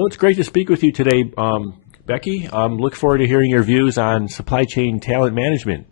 Well, it's great to speak with you today, Becky. Look forward to hearing your views on supply chain talent management.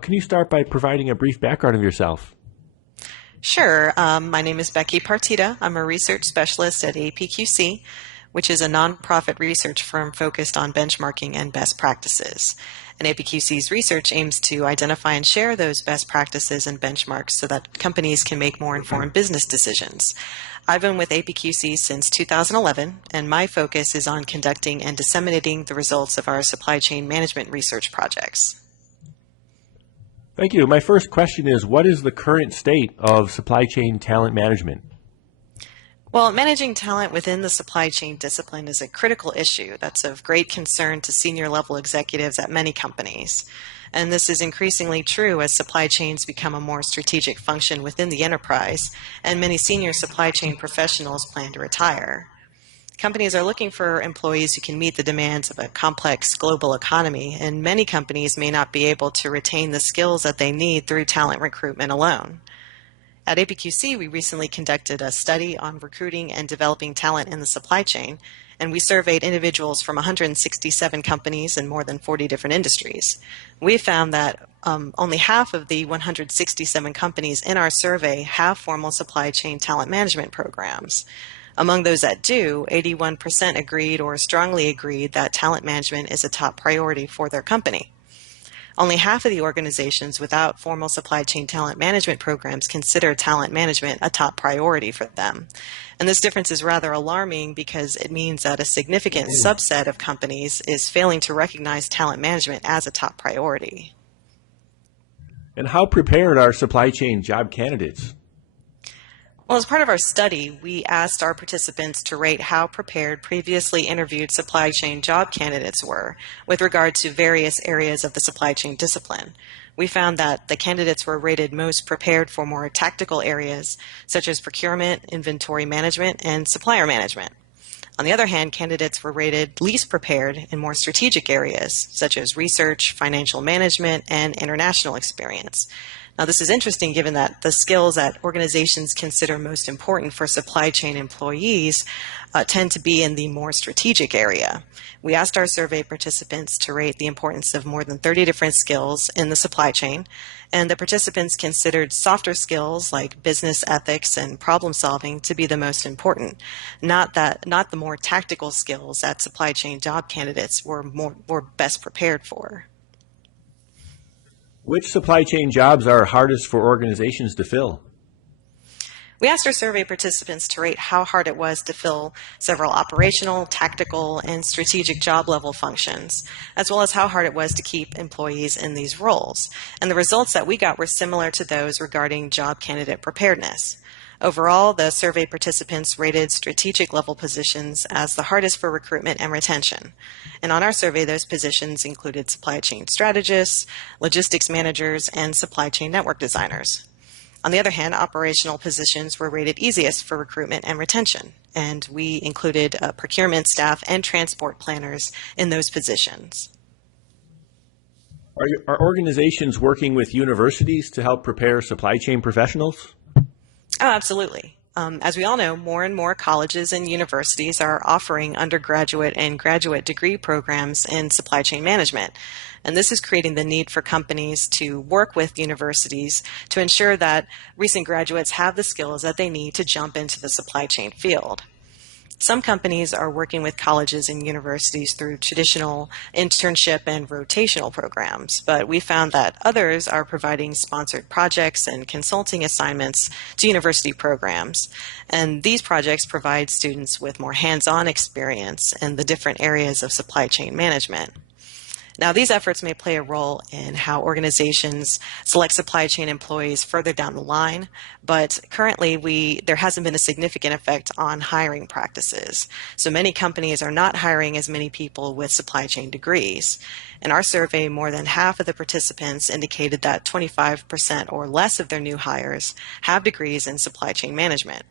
Can you start by providing a brief background of yourself? Sure. My name is Becky Partida. I'm a research specialist at APQC, which is a nonprofit research firm focused on benchmarking and best practices. And APQC's research aims to identify and share those best practices and benchmarks so that companies can make more informed business decisions. I've been with APQC since 2011, and my focus is on conducting and disseminating the results of our supply chain management research projects. Thank you. My first question is, what is the current state of supply chain talent management? Well, managing talent within the supply chain discipline is a critical issue that's of great concern to senior level executives at many companies. And this is increasingly true as supply chains become a more strategic function within the enterprise, and many senior supply chain professionals plan to retire. Companies are looking for employees who can meet the demands of a complex global economy, and many companies may not be able to retain the skills that they need through talent recruitment alone. At APQC, we recently conducted a study on recruiting and developing talent in the supply chain, and we surveyed individuals from 167 companies in more than 40 different industries. We found that only half of the 167 companies in our survey have formal supply chain talent management programs. Among those that do, 81% agreed or strongly agreed that talent management is a top priority for their company. Only half of the organizations without formal supply chain talent management programs consider talent management a top priority for them. And this difference is rather alarming because it means that a significant subset of companies is failing to recognize talent management as a top priority. And how prepared are supply chain job candidates? Well, as part of our study, we asked our participants to rate how prepared previously interviewed supply chain job candidates were with regard to various areas of the supply chain discipline. We found that the candidates were rated most prepared for more tactical areas such as procurement, inventory management, and supplier management. On the other hand, candidates were rated least prepared in more strategic areas such as research, financial management, and international experience. Now, this is interesting given that the skills that organizations consider most important for supply chain employees tend to be in the more strategic area. We asked our survey participants to rate the importance of more than 30 different skills in the supply chain, and the participants considered softer skills like business ethics and problem solving to be the most important, not the more tactical skills that supply chain job candidates were best prepared for. Which supply chain jobs are hardest for organizations to fill? We asked our survey participants to rate how hard it was to fill several operational, tactical, and strategic job level functions, as well as how hard it was to keep employees in these roles. And the results that we got were similar to those regarding job candidate preparedness. Overall, the survey participants rated strategic level positions as the hardest for recruitment and retention. And on our survey, those positions included supply chain strategists, logistics managers, and supply chain network designers. On the other hand, operational positions were rated easiest for recruitment and retention, and we included procurement staff and transport planners in those positions. Are organizations working with universities to help prepare supply chain professionals? Oh, absolutely. As we all know, more and more colleges and universities are offering undergraduate and graduate degree programs in supply chain management. And this is creating the need for companies to work with universities to ensure that recent graduates have the skills that they need to jump into the supply chain field. Some companies are working with colleges and universities through traditional internship and rotational programs, but we found that others are providing sponsored projects and consulting assignments to university programs. And these projects provide students with more hands-on experience in the different areas of supply chain management. Now, these efforts may play a role in how organizations select supply chain employees further down the line, but currently there hasn't been a significant effect on hiring practices. So many companies are not hiring as many people with supply chain degrees. In our survey, more than half of the participants indicated that 25% or less of their new hires have degrees in supply chain management.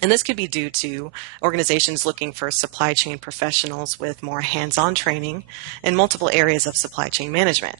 And this could be due to organizations looking for supply chain professionals with more hands-on training in multiple areas of supply chain management.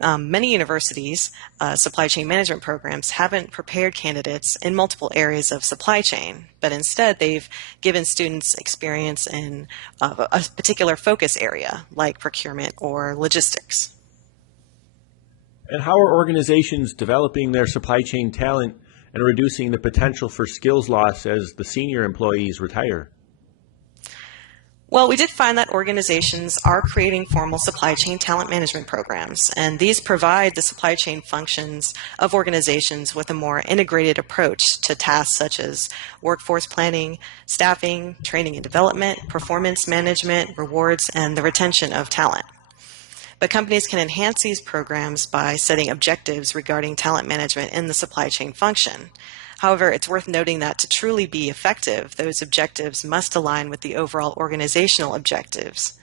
Many universities' supply chain management programs haven't prepared candidates in multiple areas of supply chain, but instead they've given students experience in a particular focus area like procurement or logistics. And how are organizations developing their supply chain talent and reducing the potential for skills loss as the senior employees retire? Well, we did find that organizations are creating formal supply chain talent management programs, and these provide the supply chain functions of organizations with a more integrated approach to tasks such as workforce planning, staffing, training and development, performance management, rewards, and the retention of talent. But companies can enhance these programs by setting objectives regarding talent management in the supply chain function. However, it's worth noting that to truly be effective, those objectives must align with the overall organizational objectives.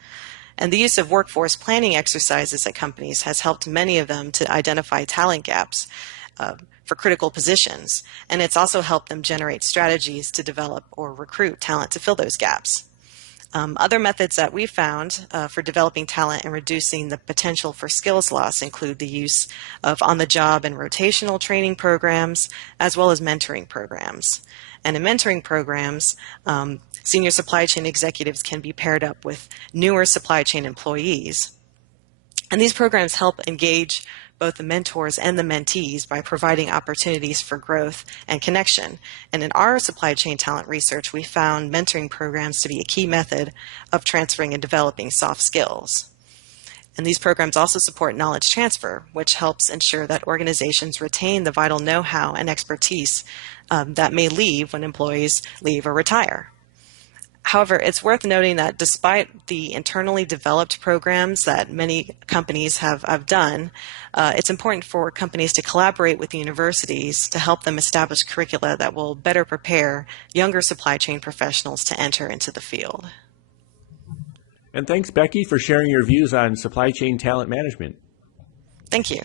And the use of workforce planning exercises at companies has helped many of them to identify talent gaps for critical positions, and it's also helped them generate strategies to develop or recruit talent to fill those gaps. Other methods that we found for developing talent and reducing the potential for skills loss include the use of on-the-job and rotational training programs, as well as mentoring programs. And in mentoring programs, senior supply chain executives can be paired up with newer supply chain employees. And these programs help engage both the mentors and the mentees by providing opportunities for growth and connection. And in our supply chain talent research, we found mentoring programs to be a key method of transferring and developing soft skills. And these programs also support knowledge transfer, which helps ensure that organizations retain the vital know-how and expertise that may leave when employees leave or retire. However, it's worth noting that despite the internally developed programs that many companies have done, it's important for companies to collaborate with universities to help them establish curricula that will better prepare younger supply chain professionals to enter into the field. And thanks, Becky, for sharing your views on supply chain talent management. Thank you.